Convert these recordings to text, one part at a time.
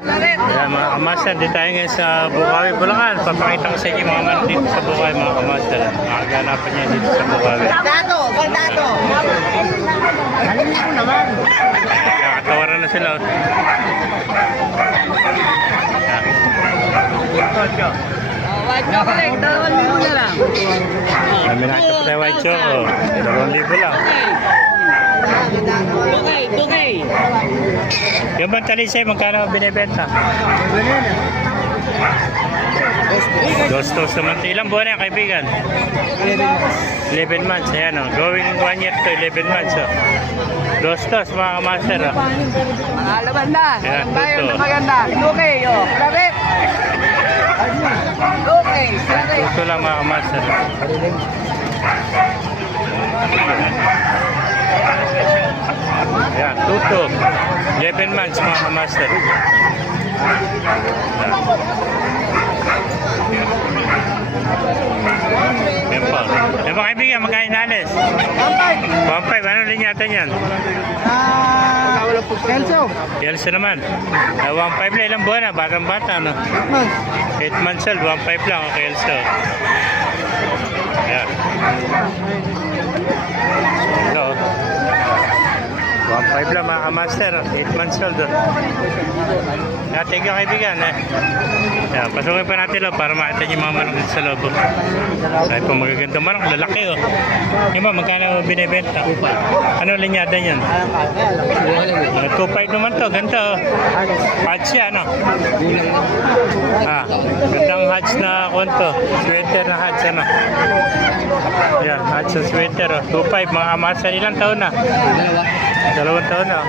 Ayan mga kamaster, dito tayo ngayon sa Bukawi, Bulacan. Papakita ko sa inyo mga manok dito sa Bukawi mga kamaster. Makaganapan niya dito sa Bukawi. Baldado! Halili ko naman. Nakatawaran na sila. White chocolate, 2,000 na lang. Kami nakita po tayo white choco. 2,000 lang. Okay. Yung bang talisay, magkano binibenta? Dostos naman. Ilang buwan na yan, kaibigan? 11 months. Ayan o. Going 1 year to 11 months o. Dostos mga kamaster o. Mga labandan. Ayan, Bayo tuto. na maganda. Okay, o. Labit. Okay. Tuto lang mga kamaster. Ayan, tuto. 11 months mga kamaster. Yan po. Yan po kaibigan, magkain nalis. 1.5. Ano linyatan yan? Kelso. Kelso naman. 1.5 lang. Ilang buwan na? Batang bata, no? 8 months old. 1.5 lang. Kelso. Ayan. Ito. 1.5 lang mga kamaster. 8 months old. Thank you kaibigan. Yan, pasukin pa natin para makita niyo mga manok dito sa loob. Dahil po magaganda manok. Lalaki o. Yung ba, magkano binibenta? Ano linyada yan? 2.5 naman to. Ganda o. Hatch siya, no? Gandang hatch na konto. Sweater na hatch, ano? Yan, hatch sa sweater o. 2.5 mga kamaster. Ilang taon na? 2 taon na.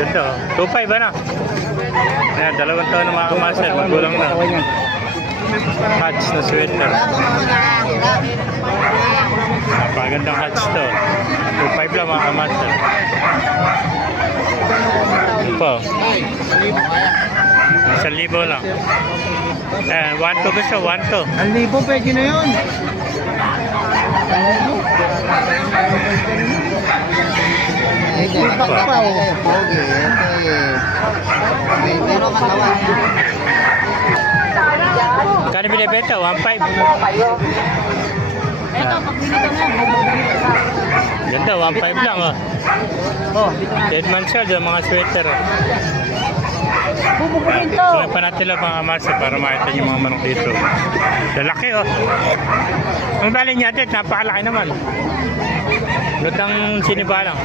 Ganda o. 2.5 ano? Yan, 2 taon na mga kamaster. Magulang na. Hatch na sweater. Napagandang hatch to. 2.5 lang mga kamaster. Ito. 1,000 lang. 1,2 gusto, 1,2. 1,000 pwede na yun. Kano binibenta? 1.5. Ganda, 1.5 lang oh. 10 months old yung mga sweater oh. Sulit pa natin lang mga masa para makita niyo mga manok dito. Lalaki oh. Ang bali niya dito, napakalaki naman. Lutang sinibalang.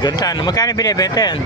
Ganda, magkano binibenta yan?